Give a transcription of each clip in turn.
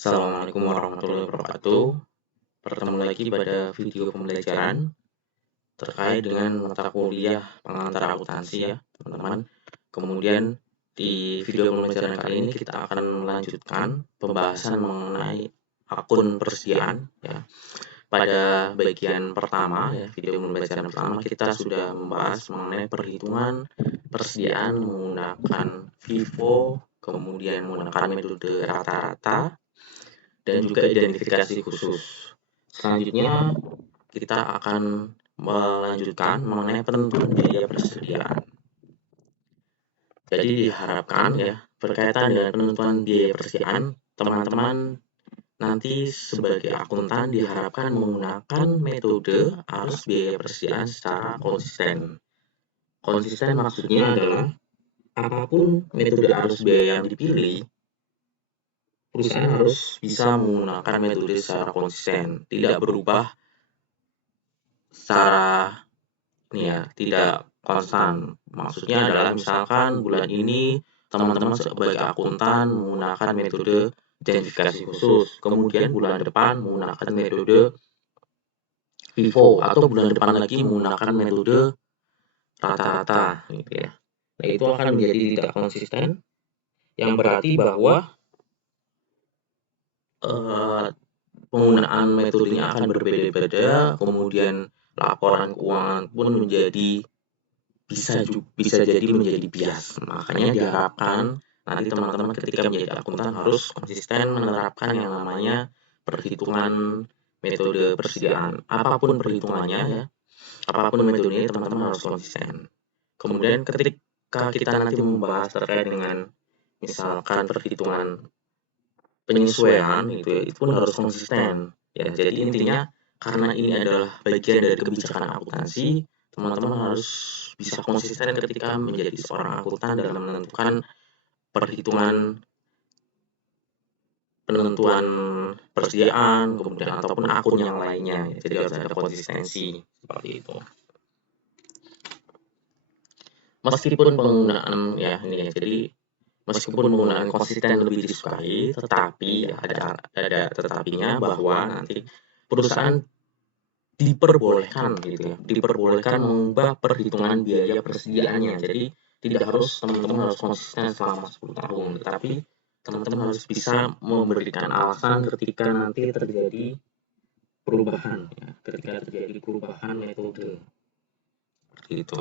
Assalamualaikum warahmatullahi wabarakatuh. Bertemu lagi pada video pembelajaran terkait dengan mata kuliah pengantar akuntansi ya, teman-teman. Kemudian di video pembelajaran kali ini kita akan melanjutkan pembahasan mengenai akun persediaan ya. Pada bagian pertama ya, video pembelajaran pertama kita sudah membahas mengenai perhitungan persediaan menggunakan FIFO, kemudian menggunakan metode rata-rata dan juga identifikasi khusus. Selanjutnya kita akan melanjutkan mengenai penentuan biaya persediaan. Jadi diharapkan ya, berkaitan dengan penentuan biaya persediaan, teman-teman nanti sebagai akuntan diharapkan menggunakan metode arus biaya persediaan secara konsisten. Konsisten maksudnya adalah apapun metode arus biaya yang dipilih, perusahaan harus bisa menggunakan metode secara konsisten, tidak berubah secara tidak konstan. Maksudnya adalah misalkan bulan ini teman-teman sebagai akuntan menggunakan metode identifikasi khusus, kemudian bulan depan menggunakan metode FIFO, atau bulan depan lagi menggunakan metode rata-rata gitu ya. Nah, itu akan menjadi tidak konsisten, yang berarti bahwa penggunaan metodenya akan berbeda-beda, kemudian laporan keuangan pun bisa jadi menjadi bias. Makanya diharapkan nanti teman-teman ketika menjadi akuntan harus konsisten menerapkan yang namanya perhitungan metode persediaan. Apapun perhitungannya ya, apapun metodenya, teman-teman harus konsisten. Kemudian ketika kita nanti membahas terkait dengan misalkan perhitungan penyesuaian itu pun harus konsisten ya. Jadi intinya karena ini adalah bagian dari kebijakan akuntansi, teman-teman harus bisa konsisten ketika menjadi seorang akuntan dalam menentukan perhitungan penentuan persediaan, kemudian ataupun akun yang lainnya. Jadi harus ada konsistensi seperti itu. Meskipun penggunaan ya ini ya, jadi meskipun penggunaan konsisten lebih disukai, tetapi ya ada tetapinya bahwa nanti perusahaan diperbolehkan gitu ya, diperbolehkan mengubah perhitungan biaya persediaannya. Jadi tidak harus teman-teman harus konsisten selama 10 tahun, tetapi teman-teman harus bisa memberikan alasan ketika nanti terjadi perubahan ya, ketika terjadi perubahan metode seperti itu.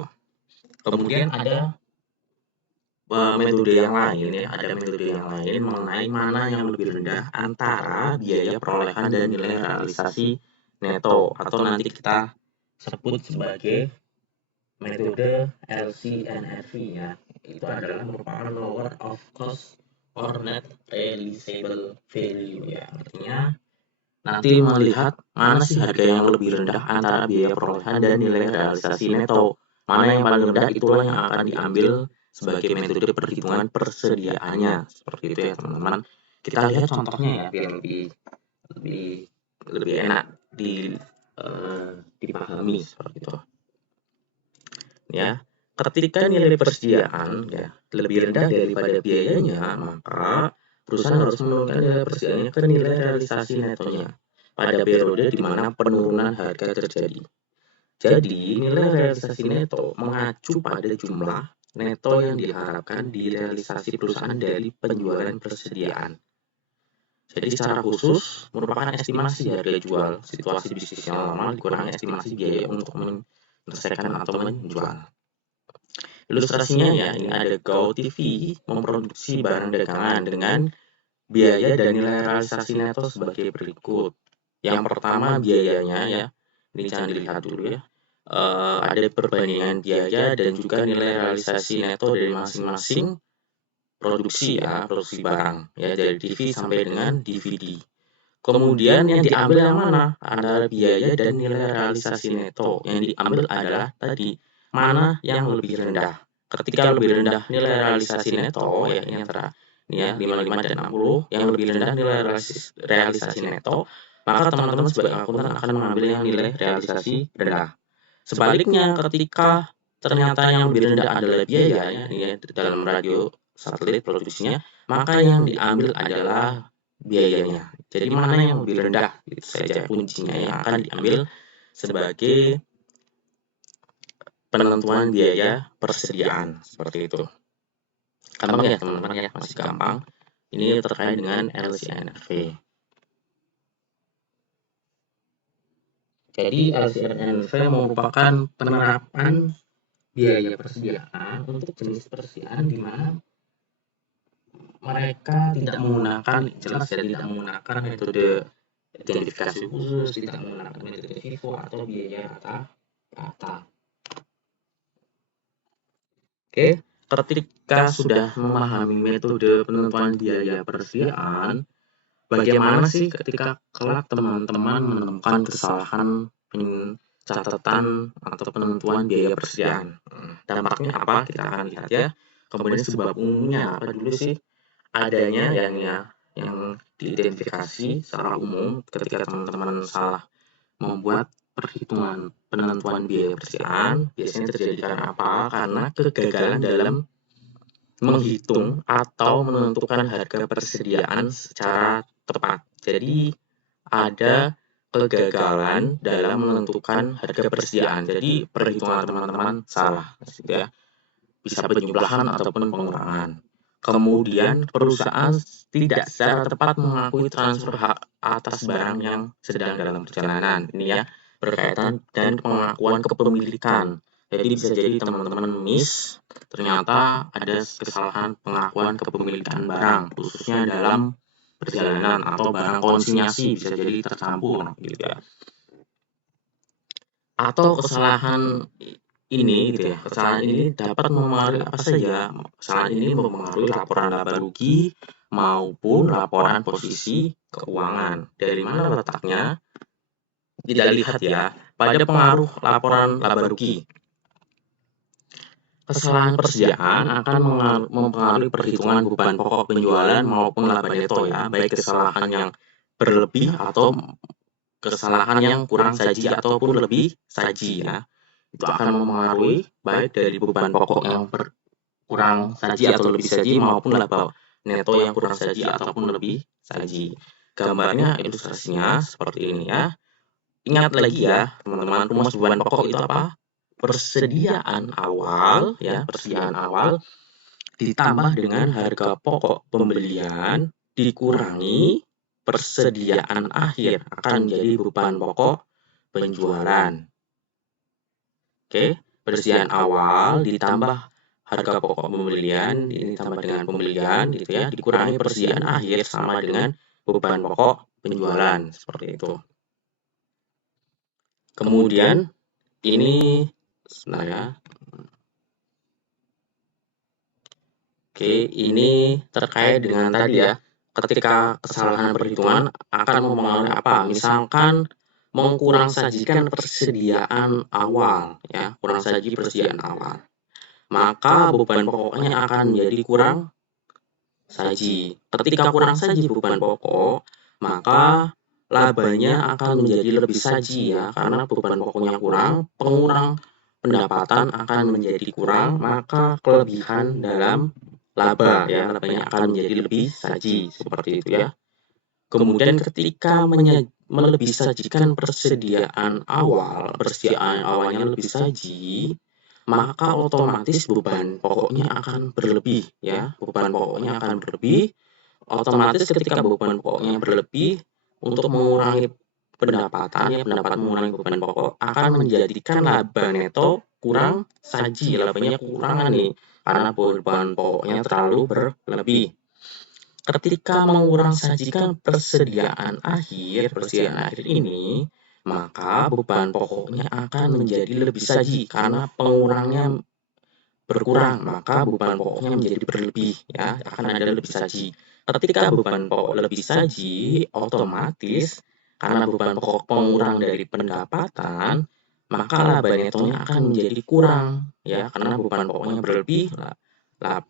Kemudian ada metode yang lain ya, ada metode yang lain mengenai mana yang lebih rendah antara biaya perolehan dan nilai realisasi neto, atau nanti kita sebut sebagai metode LCNRV ya. Itu adalah merupakan lower of cost or net realizable value ya. Artinya nanti melihat mana sih harga yang lebih rendah antara biaya perolehan dan nilai realisasi neto. Mana yang paling rendah, itulah yang akan diambil sebagai metode perhitungan persediaannya. Seperti itu ya teman-teman. Kita lihat contohnya ya biar lebih enak dipahami seperti itu. Ya, ketika nilai persediaan ya lebih rendah daripada biayanya, maka perusahaan harus menurunkan nilai persediaannya ke nilai realisasi netonya pada periode di mana penurunan harga terjadi. Jadi, nilai realisasi neto mengacu pada jumlah neto yang diharapkan di realisasi perusahaan dari penjualan persediaan. Jadi secara khusus merupakan estimasi harga jual situasi bisnis yang normal dikurangi estimasi biaya untuk menyelesaikan atau menjual. Ilustrasinya ya, ini ada GoTV memproduksi barang dagangan dengan biaya dan nilai realisasi neto sebagai berikut. Yang pertama biayanya ya, ini jangan dilihat dulu ya. Ada perbandingan biaya dan juga nilai realisasi neto dari masing-masing produksi barang ya, dari TV sampai dengan DVD. Kemudian yang diambil yang mana antara biaya dan nilai realisasi neto? Yang diambil adalah tadi mana yang lebih rendah. Ketika lebih rendah nilai realisasi neto ya, ini antara ini ya 55 dan 60, yang lebih rendah nilai realisasi neto, maka teman-teman sebagai akuntan akan mengambil yang nilai realisasi rendah. Sebaliknya ketika ternyata yang lebih rendah adalah biaya ya, ini dalam radio satelit produksinya, maka yang diambil adalah biayanya. Jadi mana yang lebih rendah, itu saja kuncinya yang akan diambil sebagai penentuan biaya persediaan, seperti itu. Gampang ya teman-teman ya, masih gampang. Ini terkait dengan LCNRV. Jadi LCNRV merupakan penerapan biaya persediaan untuk jenis persediaan di mana mereka tidak menggunakan, jelas ya, tidak menggunakan metode identifikasi khusus, tidak menggunakan metode FIFO atau biaya rata-rata. Oke, ketika sudah memahami metode penentuan biaya persediaan, bagaimana sih ketika kelak teman-teman menemukan kesalahan catatan atau penentuan biaya persediaan? Dampaknya apa? Kita akan lihat ya. Kemudian sebab umumnya apa dulu sih? Adanya yang diidentifikasi secara umum ketika teman-teman salah membuat perhitungan penentuan biaya persediaan, biasanya terjadi karena apa? Karena kegagalan dalam menghitung atau menentukan harga persediaan secara tepat. Jadi ada kegagalan dalam menentukan harga persediaan. Jadi perhitungan teman-teman salah, gitu ya. Bisa penjumlahan ataupun pengurangan. Kemudian perusahaan tidak secara tepat mengakui transfer hak atas barang yang sedang dalam perjalanan. Ini ya, berkaitan dan pengakuan kepemilikan. Jadi bisa jadi teman-teman miss, ternyata ada kesalahan pengakuan kepemilikan barang, khususnya dalam perjalanan atau barang konsinyasi, bisa jadi tercampur gitu ya. Atau kesalahan ini gitu ya, kesalahan ini dapat mempengaruhi apa saja. Kesalahan ini mempengaruhi laporan laba rugi maupun laporan posisi keuangan. Dari mana letaknya? Kita lihat ya, pada pengaruh laporan laba rugi. Kesalahan persediaan akan mempengaruhi perhitungan beban pokok penjualan maupun laba neto ya, baik kesalahan yang berlebih atau kesalahan yang kurang saji ataupun lebih saji ya. Itu akan mempengaruhi baik dari beban pokok yang kurang saji atau lebih saji maupun laba neto yang kurang saji ataupun lebih saji. Gambarnya, ilustrasinya seperti ini ya. Ingat lagi ya teman-teman, rumus beban pokok itu apa? Persediaan awal ya, persediaan awal ditambah dengan harga pokok pembelian dikurangi persediaan akhir akan menjadi beban pokok penjualan. Oke, persediaan awal ditambah harga pokok pembelian ini ditambah dengan pembelian gitu ya, dikurangi persediaan akhir sama dengan beban pokok penjualan, seperti itu. Kemudian ini sebentar ya. Oke, ini terkait dengan tadi ya, ketika kesalahan perhitungan akan mempengaruhi apa? Misalkan mengkurang sajikan persediaan awal ya, kurang saji persediaan awal. Maka beban pokoknya akan menjadi kurang saji. Ketika kurang saji beban pokok, maka labanya akan menjadi lebih saji ya, karena beban pokoknya kurang, pengurang pendapatan akan menjadi kurang, maka kelebihan dalam laba ya, labanya akan menjadi lebih saji, seperti itu ya. Kemudian ketika melebih sajikan persediaan awalnya lebih saji, maka otomatis beban pokoknya akan berlebih ya, beban pokoknya akan berlebih. Otomatis ketika beban pokoknya berlebih, untuk mengurangi pendapatan mengurangi beban pokok akan menjadikan laba neto kurang saji, labanya kurang nih karena beban pokoknya terlalu berlebih. Ketika mengurang sajikan persediaan akhir ini, maka beban pokoknya akan menjadi lebih saji karena pengurangnya berkurang, maka beban pokoknya menjadi berlebih ya, akan ada lebih saji. Ketika beban pokok lebih saji, otomatis karena beban pokok pengurang dari pendapatan, maka laba netonya akan menjadi kurang ya, karena beban pokoknya berlebih,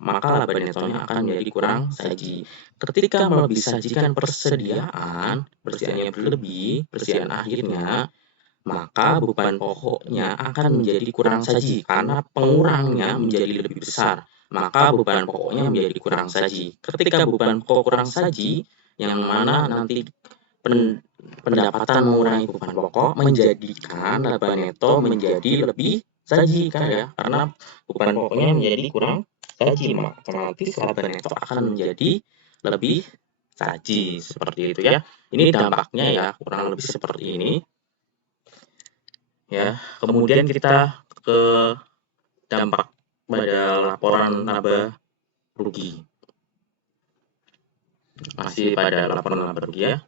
maka laba netonya akan menjadi kurang saji. Ketika melebih sajikan persediaannya berlebih, persediaan akhirnya, maka beban pokoknya akan menjadi kurang saji karena pengurangnya menjadi lebih besar, maka beban pokoknya menjadi kurang saji. Ketika beban pokok kurang saji, yang mana nanti pendapatan mengurangi beban pokok menjadikan laba neto menjadi lebih saji kan ya, karena beban pokoknya menjadi kurang saji, maka otomatis laba neto akan menjadi lebih saji seperti itu ya. Ini dampaknya ya kurang lebih seperti ini ya. Kemudian kita ke dampak pada laporan laba rugi. Masih pada laporan laba rugi ya.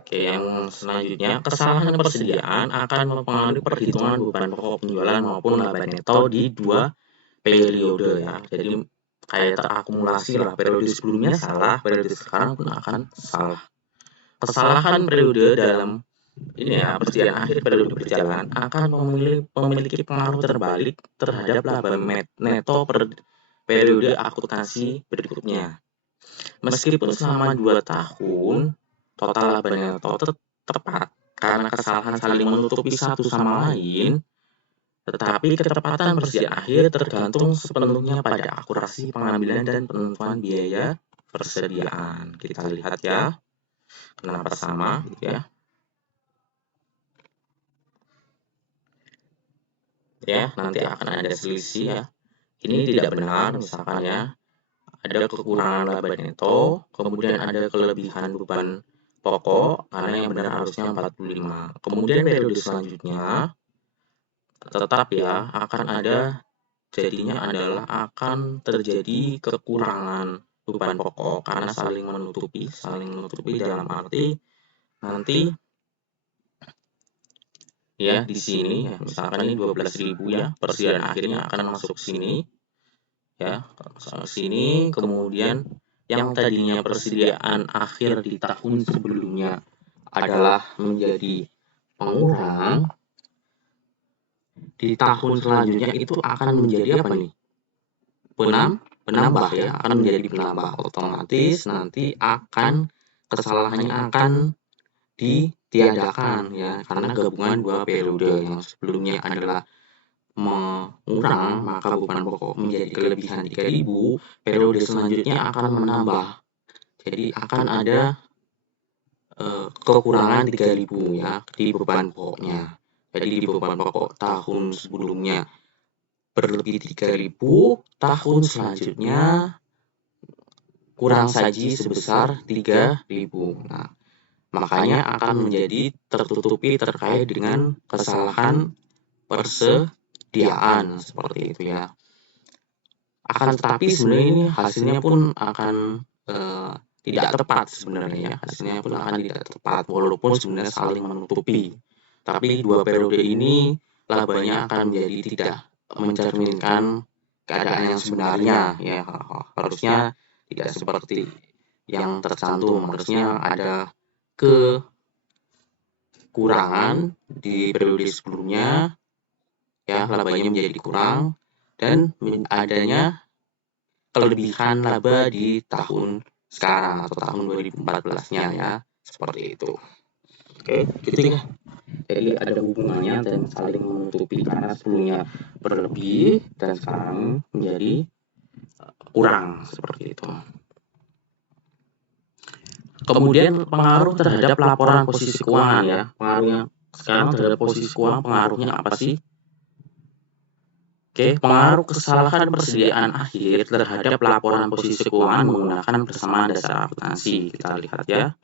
Oke, yang selanjutnya, kesalahan persediaan akan mempengaruhi perhitungan beban pokok penjualan maupun laba neto di dua periode ya. Jadi kayak terakumulasi lah, periode sebelumnya salah, periode sekarang pun akan salah. Kesalahan periode dalam ini ya, persediaan akhir periode berjalan akan memiliki pengaruh terbalik terhadap laba neto periode akuntansi berikutnya. Meskipun selama 2 tahun total laba neto tepat karena kesalahan saling menutupi satu sama lain, tetapi ketepatan persediaan akhir tergantung sepenuhnya pada akurasi pengambilan dan penentuan biaya persediaan. Kita lihat ya, kenapa sama gitu ya. Ya, nanti akan ada selisih ya. Ini tidak benar, misalkan ya, ada kekurangan laba neto, kemudian ada kelebihan beban pokok, karena yang benar harusnya 45. Kemudian periode selanjutnya, tetap ya, akan ada, jadinya adalah akan terjadi kekurangan beban pokok, karena saling menutupi dalam arti, nanti, ya, di sini, ya, misalkan ini 12.000 ya, persediaan akhirnya akan masuk sini, ya, sini, kemudian yang tadinya persediaan akhir di tahun sebelumnya adalah menjadi pengurang, di tahun selanjutnya itu akan menjadi apa nih? Penambah ya, akan menjadi penambah, otomatis nanti akan kesalahannya akan ditiadakan ya, karena gabungan dua periode yang sebelumnya adalah mengurang, maka beban pokok menjadi kelebihan 3.000, periode selanjutnya akan menambah. Jadi akan ada kekurangan 3.000 ya di beban pokoknya. Jadi di beban pokok tahun sebelumnya berlebih 3.000, tahun selanjutnya kurang saji sebesar 3.000. Nah, makanya akan menjadi tertutupi terkait dengan kesalahan persediaan seperti itu ya. Akan tetapi sebenarnya ini hasilnya pun akan tidak tepat sebenarnya ya, hasilnya pun akan tidak tepat walaupun sebenarnya saling menutupi. Tapi dua periode ini labanya akan menjadi tidak mencerminkan keadaan yang sebenarnya ya, harusnya tidak seperti yang tercantum, harusnya ada kekurangan di periode sebelumnya ya, labanya menjadi kurang dan adanya kelebihan laba di tahun sekarang atau tahun 2014-nya ya, seperti itu. Oke, gitu ya. Jadi ada hubungannya dan saling menutupi karena sebelumnya berlebih dan sekarang menjadi kurang seperti itu. Kemudian pengaruh terhadap laporan posisi keuangan ya. Pengaruhnya sekarang terhadap posisi keuangan, pengaruhnya apa sih? Oke, pengaruh kesalahan persediaan akhir terhadap laporan posisi keuangan menggunakan persamaan dasar akuntansi. Kita lihat ya.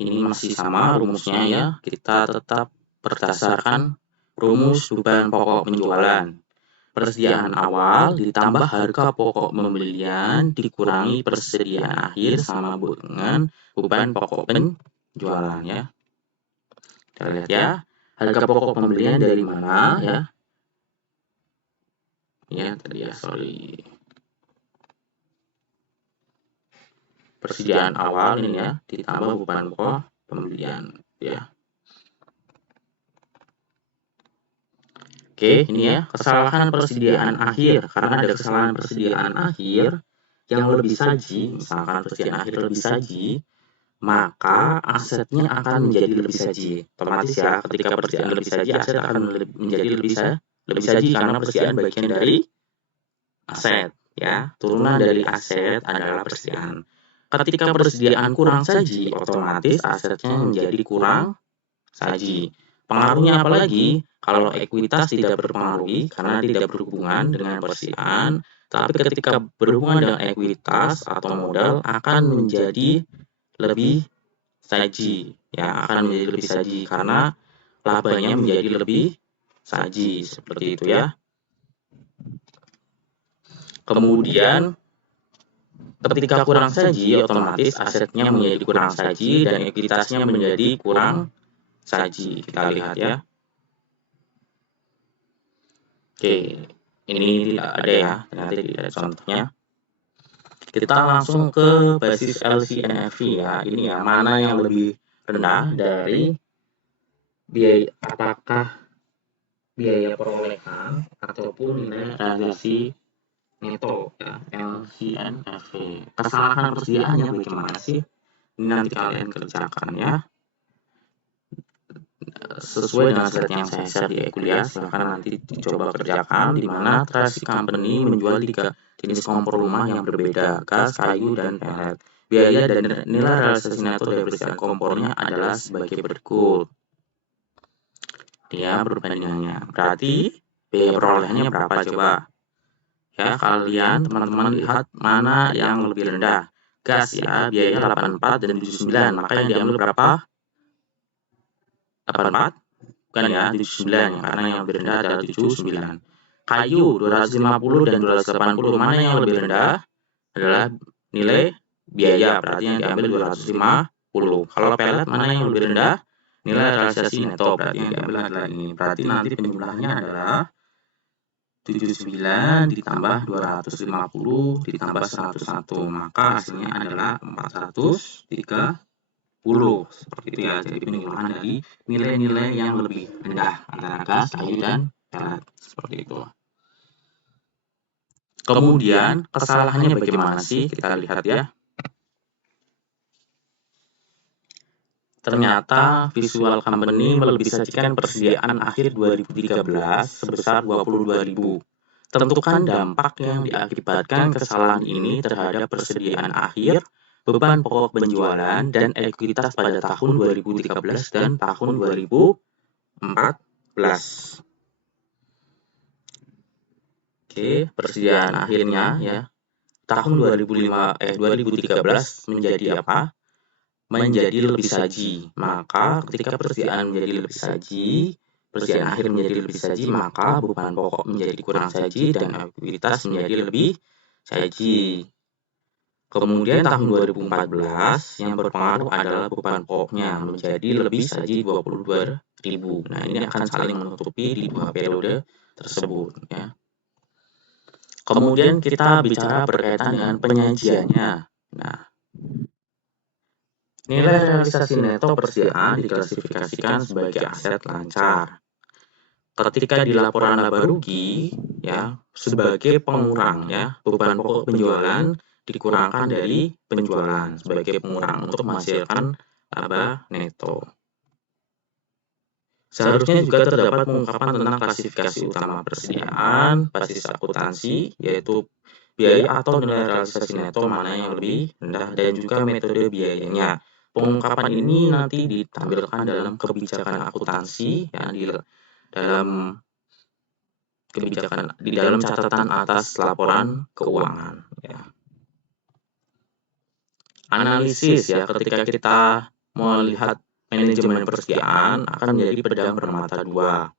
Ini masih sama rumusnya ya. Kita tetap berdasarkan rumus beban pokok penjualan. Persediaan awal ditambah harga pokok pembelian dikurangi persediaan akhir sama dengan beban pokok penjualan ya. Kita lihat ya. Harga pokok pembelian dari mana ya? Ya, tadi ya, persediaan awal ini ya, ditambah beban pokok pembelian ya. Oke, ini ya, kesalahan persediaan akhir. Karena ada kesalahan persediaan akhir yang lebih saji, misalkan persediaan akhir lebih saji, maka asetnya akan menjadi lebih saji. Otomatis ya, ketika persediaan lebih saji, aset akan menjadi lebih saji karena persediaan bagian dari aset ya. Turunan dari aset adalah persediaan. Ketika persediaan kurang saji, otomatis asetnya menjadi kurang saji. Pengaruhnya apalagi kalau ekuitas tidak berpengaruh karena tidak berhubungan dengan persediaan, tapi ketika berhubungan dengan ekuitas atau modal akan menjadi lebih saji, ya akan menjadi lebih saji karena labanya menjadi lebih saji seperti itu ya. Kemudian ketika kurang saji, otomatis asetnya menjadi kurang saji dan ekuitasnya menjadi kurang saji. Kita lihat ya. Oke, ini tidak ada ya, ternyata tidak ada contohnya. Kita langsung ke basis LCNFV ya. Ini ya, mana yang lebih rendah dari biaya, apakah biaya perolehan ataupun nilai realisasi neto ya, LCNFV. Kesalahan persediaannya bagaimana sih? Ini nanti kalian kerjakan ya. Sesuai dengan slide yang saya share di kuliah, silahkan nanti dicoba kerjakan, di mana Tracy Company menjual 3 jenis kompor rumah yang berbeda, gas, kayu, dan pelet. Biaya dan nilai realisasi neto dari persediaan kompornya adalah sebagai berikut. Dia perbandingannya. Berarti biaya perolehannya berapa coba? Ya, kalian teman-teman lihat mana yang lebih rendah. Gas ya, biayanya 84 dan 79. Maka yang diambil berapa? 84? Bukan ya, 79 ya, karena yang lebih rendah adalah 79. Kayu 250 dan 280. Mana yang lebih rendah? Adalah nilai biaya, berarti yang diambil 250. Kalau pelet mana yang lebih rendah? Nilai realisasi neto, berarti yang diambil adalah ini. Berarti nanti penjumlahnya adalah 79 ditambah 250 ditambah 101. Maka hasilnya adalah 430. Seperti itu ya. Jadi penjumlahan dari nilai-nilai yang lebih rendah antara gas, kayu, dan pelet. Seperti itu. Kemudian kesalahannya bagaimana sih? Kita lihat ya. Ternyata Visual Company melebihi sajikan persediaan akhir 2013 sebesar 22.000. Tentukan dampak yang diakibatkan kesalahan ini terhadap persediaan akhir, beban pokok penjualan, dan ekuitas pada tahun 2013 dan tahun 2014. Oke, persediaan akhirnya ya. Tahun 2013 menjadi apa? Menjadi lebih saji. Maka ketika persediaan menjadi lebih saji, persediaan akhir menjadi lebih saji, maka beban pokok menjadi kurang saji dan ekuitas menjadi lebih saji. Kemudian tahun 2014 yang berpengaruh adalah beban pokoknya menjadi lebih saji 22.000. Nah, ini akan saling menutupi di dua periode tersebut ya. Kemudian kita bicara berkaitan dengan penyajiannya. Nah, nilai realisasi neto persediaan diklasifikasikan sebagai aset lancar. Ketika di laporan laba rugi ya sebagai pengurang ya, beban pokok penjualan dikurangkan dari penjualan sebagai pengurang untuk menghasilkan laba neto. Seharusnya juga terdapat pengungkapan tentang klasifikasi utama persediaan, basis akuntansi, yaitu biaya atau nilai realisasi neto mana yang lebih rendah, dan juga metode biayanya. Pengungkapan ini nanti ditampilkan dalam kebijakan akuntansi ya, di dalam catatan atas laporan keuangan ya. Analisis ya, ketika kita melihat manajemen persediaan akan menjadi pedang bermata dua,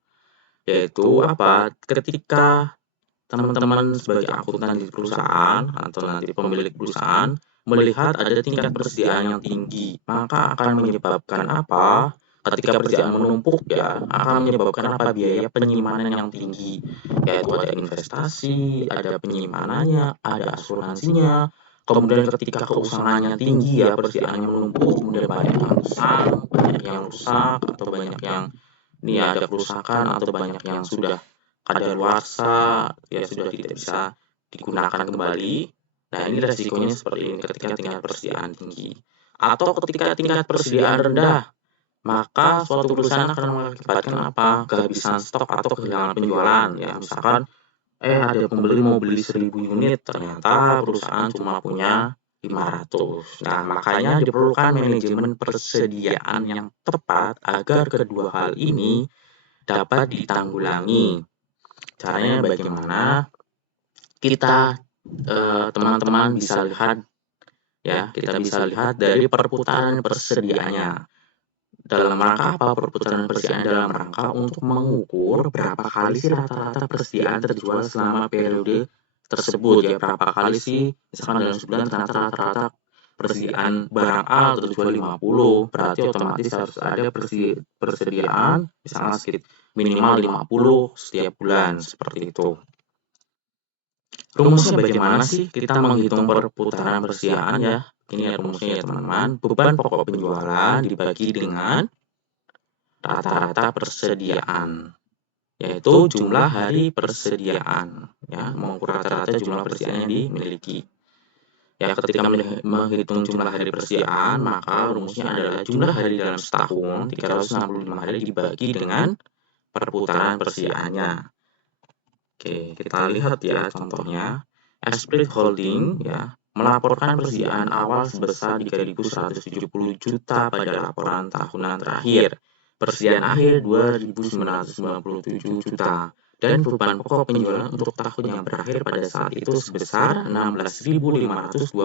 yaitu apa? Ketika teman-teman sebagai akuntan di perusahaan atau nanti pemilik perusahaan melihat ada tingkat persediaan yang tinggi, maka akan menyebabkan apa? Ketika persediaan menumpuk ya, akan menyebabkan apa? Biaya penyimpanan yang tinggi, yaitu ada investasi, ada penyimpanannya, ada asuransinya. Kemudian ketika keusangannya tinggi ya, persediaannya menumpuk, kemudian banyak yang rusak atau banyak yang ini ada kerusakan atau banyak yang sudah kadaluarsa ya, sudah tidak bisa digunakan kembali. Nah, ini resikonya seperti ini ketika tingkat persediaan tinggi. Atau ketika tingkat persediaan rendah, maka suatu perusahaan akan mengakibatkan apa? Kehabisan stok atau kehilangan penjualan ya. Misalkan ada pembeli mau beli 1.000 unit, ternyata perusahaan cuma punya 500. Nah, makanya diperlukan manajemen persediaan yang tepat agar kedua hal ini dapat ditanggulangi. Caranya bagaimana? Kita teman-teman bisa lihat ya, kita bisa lihat dari perputaran persediaannya. Dalam rangka apa perputaran persediaan? Dalam rangka untuk mengukur berapa kali sih rata-rata persediaan terjual selama periode tersebut ya, berapa kali sih misalkan dalam sebulan ternyata rata-rata persediaan barang A terjual 50, berarti otomatis harus ada persediaan misalnya minimal 50 setiap bulan, seperti itu. Rumusnya bagaimana sih kita menghitung perputaran persediaan ya? Ini ya rumusnya ya teman-teman. Beban pokok penjualan dibagi dengan rata-rata persediaan, yaitu jumlah hari persediaan. Ya, mengukur rata-rata jumlah persediaan yang dimiliki. Ya, ketika menghitung jumlah hari persediaan, maka rumusnya adalah jumlah hari dalam setahun 365 hari dibagi dengan perputaran persediaannya. Oke, kita lihat ya contohnya. Esprit Holding ya melaporkan persediaan awal sebesar 3.170 juta pada laporan tahunan terakhir. Persediaan akhir 2.997 juta. Dan beban pokok penjualan untuk tahun yang berakhir pada saat itu sebesar 16.523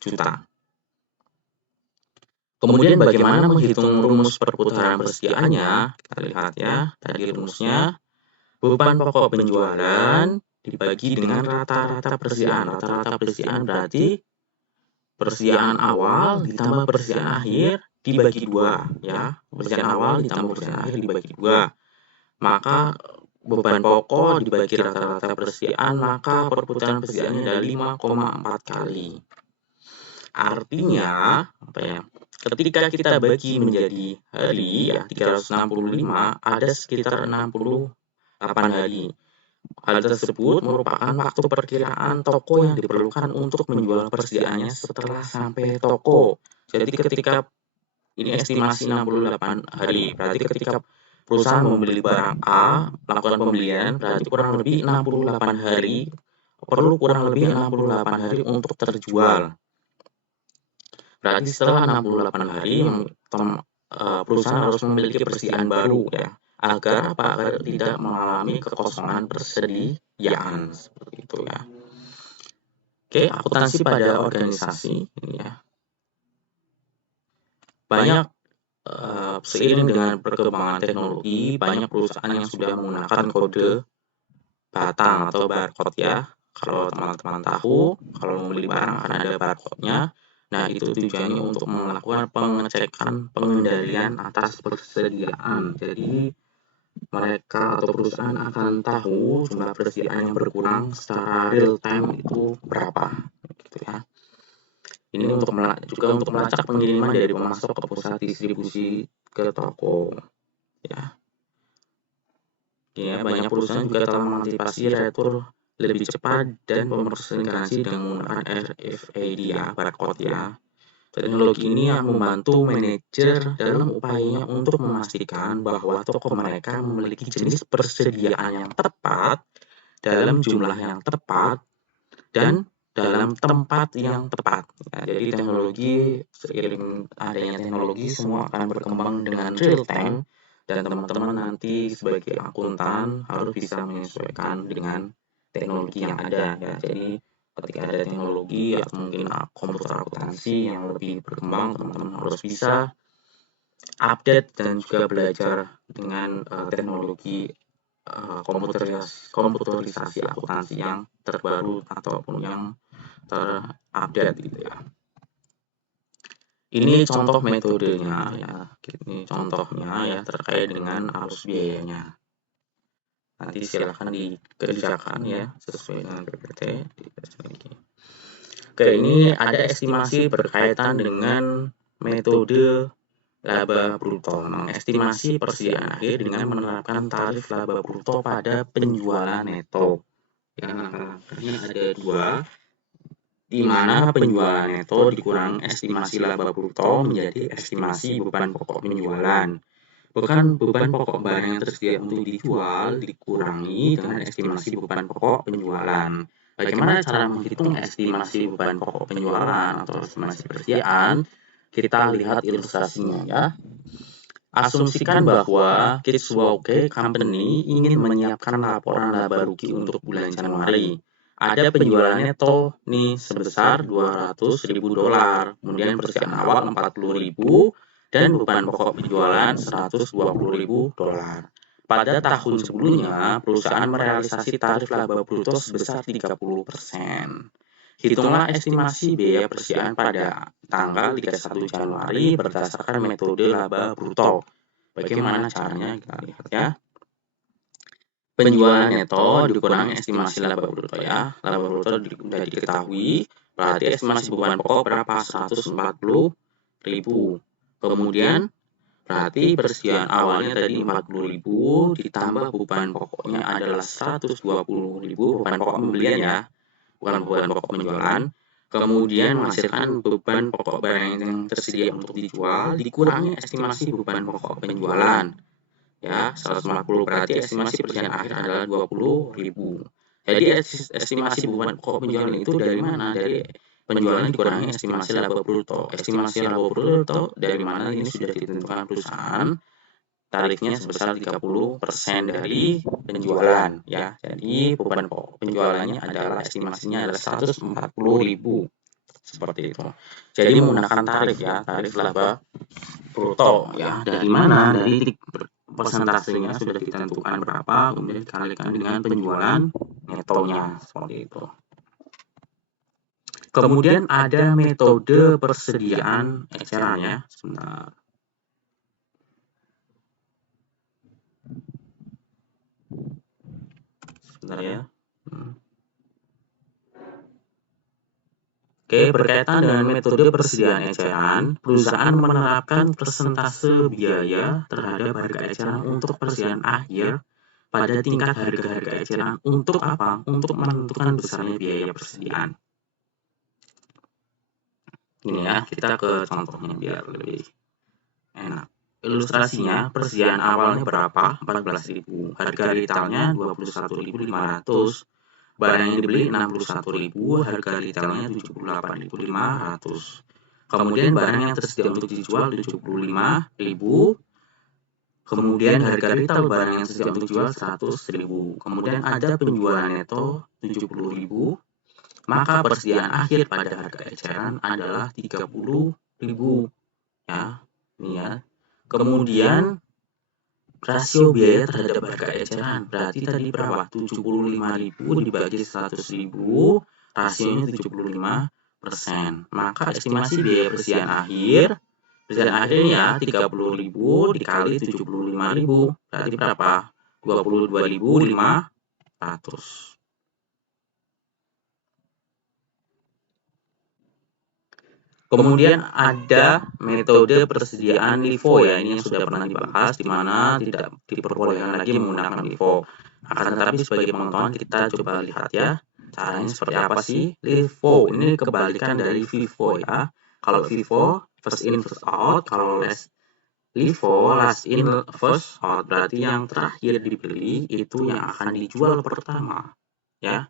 juta. Kemudian bagaimana menghitung rumus perputaran persediaannya? Kita lihat ya, tadi rumusnya. Beban pokok penjualan dibagi dengan rata-rata persediaan. Rata-rata persediaan berarti persediaan awal ditambah persediaan akhir dibagi 2 ya. Persediaan awal ditambah persediaan akhir dibagi 2. Maka beban pokok dibagi rata-rata persediaan, maka perputaran persediaannya ada 5,4 kali. Artinya apa ya? Ketika kita bagi menjadi hari ya 365, ada sekitar 68 hari. Hal tersebut merupakan waktu perkiraan toko yang diperlukan untuk menjual persediaannya setelah sampai toko. Jadi ketika ini estimasi 68 hari, berarti ketika perusahaan membeli barang A, melakukan pembelian, berarti kurang lebih 68 hari, perlu kurang lebih 68 hari untuk terjual. Berarti setelah 68 hari, perusahaan harus memiliki persediaan baru ya, agar tidak mengalami kekosongan persediaan, seperti itu ya. Oke, akuntansi pada organisasi ini ya. Banyak seiring dengan perkembangan teknologi, banyak perusahaan yang sudah menggunakan kode batang atau barcode ya. Kalau teman-teman tahu, kalau membeli barang akan ada barcode-nya. Nah, itu tujuannya untuk melakukan pengecekan pengendalian atas persediaan. Jadi, mereka atau perusahaan akan tahu jumlah persediaan yang berkurang secara real time itu berapa, gitu ya. Ini juga untuk melacak pengiriman dari pemasok ke pusat distribusi ke toko, ya. Ya, banyak perusahaan juga telah mengantisipasi retur lebih cepat dan pemrosesan garansi dengan menggunakan RFID ya, barcode ya. Teknologi ini yang membantu manajer dalam upayanya untuk memastikan bahwa toko mereka memiliki jenis persediaan yang tepat, dalam jumlah yang tepat, dan dalam tempat yang tepat. Nah, jadi teknologi, seiring adanya teknologi, semua akan berkembang dengan real time, dan teman-teman nanti sebagai akuntan harus bisa menyesuaikan dengan teknologi yang ada ya. Jadi ketika ada teknologi atau mungkin komputer akuntansi yang lebih berkembang, teman-teman harus bisa update dan juga belajar dengan teknologi komputerisasi akuntansi yang terbaru ataupun yang terupdate gitu ya. Ini contoh metodenya ya, ini contohnya ya terkait dengan arus biayanya. Nanti silakan dikerjakan ya sesuai dengan PPT. Oke, ini ada estimasi berkaitan dengan metode laba bruto. Mengestimasi persediaan akhir dengan menerapkan tarif laba bruto pada penjualan neto. Ya, langkah-langkahnya ada 2. Di mana penjualan neto dikurang estimasi laba bruto menjadi estimasi beban pokok penjualan. Bukan beban pokok barang yang tersedia untuk dijual dikurangi dengan estimasi beban pokok penjualan. Bagaimana cara menghitung estimasi beban pokok penjualan atau estimasi persediaan? Kita lihat ilustrasinya ya. Asumsikan bahwa Kidswalker Company ingin menyiapkan laporan laba rugi untuk bulan Januari. Ada penjualan neto nih sebesar $200.000, kemudian persediaan awal $40.000 dan beban pokok penjualan $120.000. Pada tahun sebelumnya, perusahaan merealisasi tarif laba bruto sebesar 30%. Hitunglah estimasi biaya persediaan pada tanggal 31 Januari berdasarkan metode laba bruto. Bagaimana caranya? Kita lihat ya. Penjualan neto dikurangi estimasi laba bruto ya. Laba bruto sudah diketahui, berarti estimasi beban pokok berapa? 140.000. Kemudian berarti persediaan awalnya tadi 40.000 ditambah beban pokoknya adalah 120.000, beban pokok pembelian ya, bukan beban pokok penjualan. Kemudian menghasilkan beban pokok barang yang tersedia untuk dijual dikurangi estimasi beban pokok penjualan. Ya, 150 berarti estimasi persediaan akhir adalah 20.000. Jadi estimasi beban pokok penjualan itu dari mana? Dari penjualan dikurangi estimasi laba bruto. Estimasi laba bruto dari mana? Ini sudah ditentukan perusahaan. Tarifnya sebesar 30% dari penjualan ya. Jadi beban pokok penjualannya adalah estimasinya adalah 140.000. Seperti itu. Jadi menggunakan tarif ya, tarif laba bruto ya. Dari mana? Dari persentasenya sudah ditentukan berapa, kemudian dikalikan dengan penjualan netonya seperti itu. Kemudian ada metode persediaan eceran ya. Sebentar. Sebentar ya. Oke, berkaitan dengan metode persediaan eceran, perusahaan menerapkan persentase biaya terhadap harga eceran untuk persediaan akhir pada tingkat harga-harga eceran. Untuk apa? Untuk menentukan besarnya biaya persediaan. Ini ya, kita ke contohnya biar lebih enak. Ilustrasinya, persediaan awalnya berapa? 14.000. Harga retailnya 21.500. Barang yang dibeli 61.000, harga retailnya 78.500. Kemudian barang yang tersedia untuk dijual 75.000. Kemudian harga retail barang yang tersedia untuk dijual 100.000. Kemudian ada penjualan neto 70.000. Maka persediaan akhir pada harga eceran adalah 30.000. Ya, ini ya. Kemudian rasio biaya terhadap harga eceran berarti tadi berapa? 75.000 dibagi 100.000, rasionya 75%. Maka estimasi biaya persediaan akhirnya 30.000 dikali 75.000 berarti berapa? 22.500. Kemudian ada metode persediaan LIFO ya, ini yang sudah pernah dibahas, di mana tidak diperbolehkan lagi menggunakan LIFO. Akan tetapi sebagai pengetahuan kita coba lihat ya, caranya seperti apa sih? LIFO ini kebalikan dari FIFO ya. Kalau FIFO first in first out, kalau LIFO last in first out, berarti yang terakhir dibeli itu yang akan dijual pertama ya.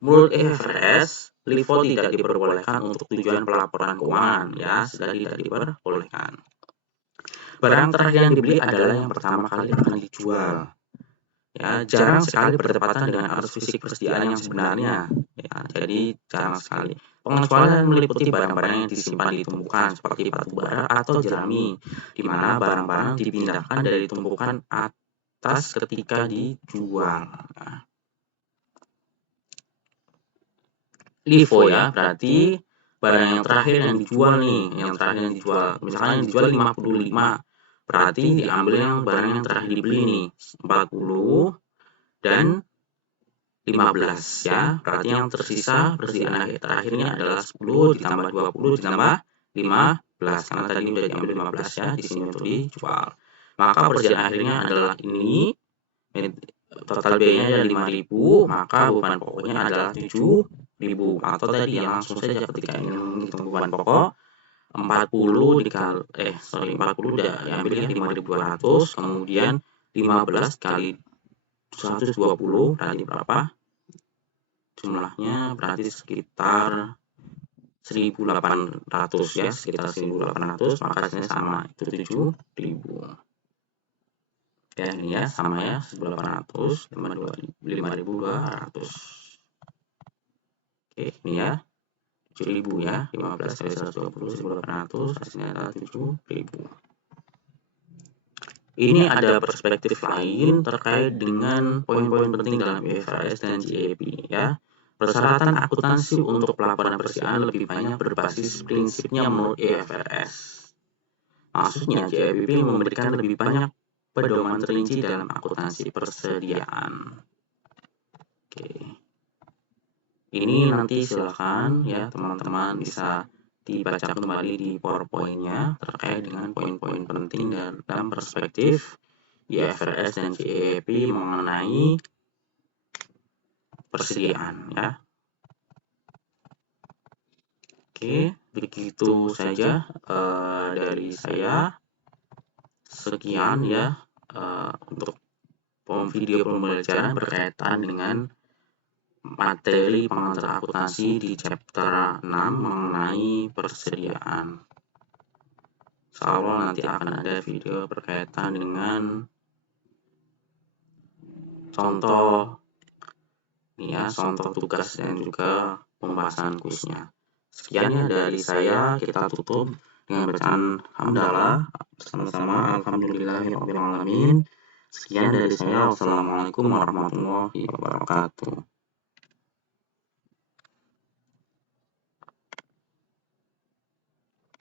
Menurut IFRS, LIFO tidak diperbolehkan untuk tujuan pelaporan keuangan, ya, sudah tidak diperbolehkan. Barang terakhir yang dibeli adalah yang pertama kali akan dijual. Ya, jarang sekali bertepatan dengan arus fisik persediaan yang sebenarnya. Ya, jadi jarang sekali. Pengecualian meliputi barang-barang yang disimpan di tumpukan seperti batu bara atau jerami, di mana barang-barang dipindahkan dari tumpukan atas ketika dijual. Ya. LIFO ya, berarti barang yang terakhir yang dijual nih, misalkan yang dijual 55, berarti diambil yang barang yang terakhir dibeli nih, 40 dan 15 ya, berarti yang tersisa persediaan akhir terakhirnya adalah 10 ditambah 20 ditambah 15, karena tadi udah diambil 15 ya, di sini untuk dijual. Maka persediaan akhirnya adalah ini, total biayanya adalah 5.000, maka beban pokoknya adalah 7.000, atau tadi ya langsung saja ketika ingin menghitung beban pokok 40 udah diambil ya 5.200, kemudian 15 kali 120 berarti berapa? jumlahnya berarti sekitar 1.800 ya, sekitar 1.800, maka hasilnya sama, itu 7.000. Ya, ini ya, sama ya, 1.800 tambah 5.200. Oke, ini ya, 7.000 ya, 15 kali 120, 1.800, hasilnya adalah 7.000. Ini ada perspektif lain terkait dengan poin-poin penting dalam IFRS dan GAAP ya. Persyaratan akuntansi untuk pelaporan persediaan lebih banyak berbasis prinsipnya menurut IFRS. Maksudnya GAAP memberikan lebih banyak pedoman terperinci dalam akuntansi persediaan. Oke. Ini nanti silakan ya teman-teman bisa dibaca kembali di PowerPoint-nya terkait dengan poin-poin penting dalam perspektif IFRS dan GAAP mengenai persediaan ya. Oke, begitu saja dari saya. Sekian ya untuk video pembelajaran berkaitan dengan materi pengantar akuntansi di chapter 6 mengenai persediaan. Insyaallah nanti akan ada video berkaitan dengan contoh contoh tugas dan juga pembahasan kuisnya. Sekian ya dari saya, kita tutup dengan bacaan hamdalah bersama-sama alhamdulillahirabbil alamin. Sekian dari saya, wassalamualaikum warahmatullahi wabarakatuh.